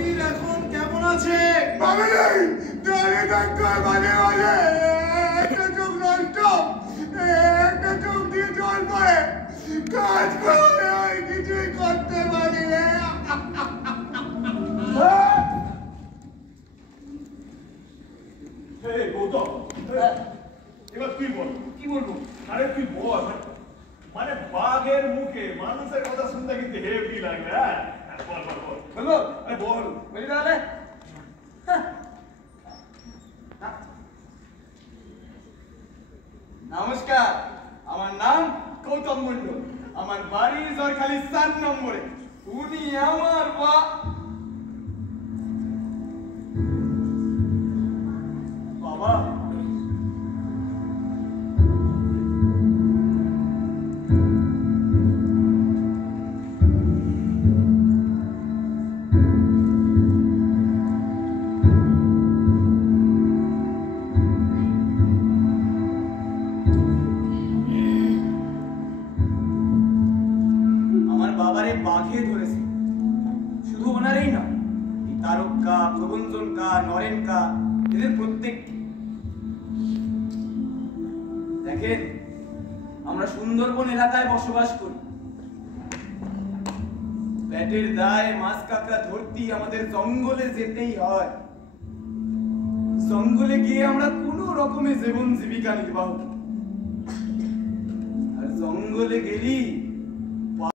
শরীর এখন কেমন আছে? ভাবে নেই, দাঁড়িয়ে থাকতে হয় মাঝে মাঝে। একটা চোখ নষ্ট, একটা চোখ দিয়ে জল পড়ে। কাজ করে ওই কিছুই করতে পারি রে। গৌতম, এবার তুই বল। কি বলবো? আরে তুই বল, মানে বাঘের মুখে মানুষের কথা শুনতে কিন্তু হেভি লাগবে। হ্যাঁ বল বল বল। বলবো? আরে বল। বলি তাহলে? নমস্কার, আমার নাম গৌতম মন্ডল। আমার বাড়ি জরখালি 7 নম্বরে। উনি আমার বাবা। বাবারে বাঘে ধরেছে। শুধু ওনারই না, তারকা, প্রবঞ্জনকা, নরেনকা, এদের প্রত্যেকটি। দেখেন, আমরা সুন্দরবন এলাকায় বসবাস করি। পেটের দায়ে মাছ কাঁকড়া ধরতেই আমাদের জঙ্গলে যেতেই হয়। জঙ্গলে গিয়ে আমরা কোনো রকমের জীবন জীবিকা নির্বাহ করি। আর জঙ্গলে গেলি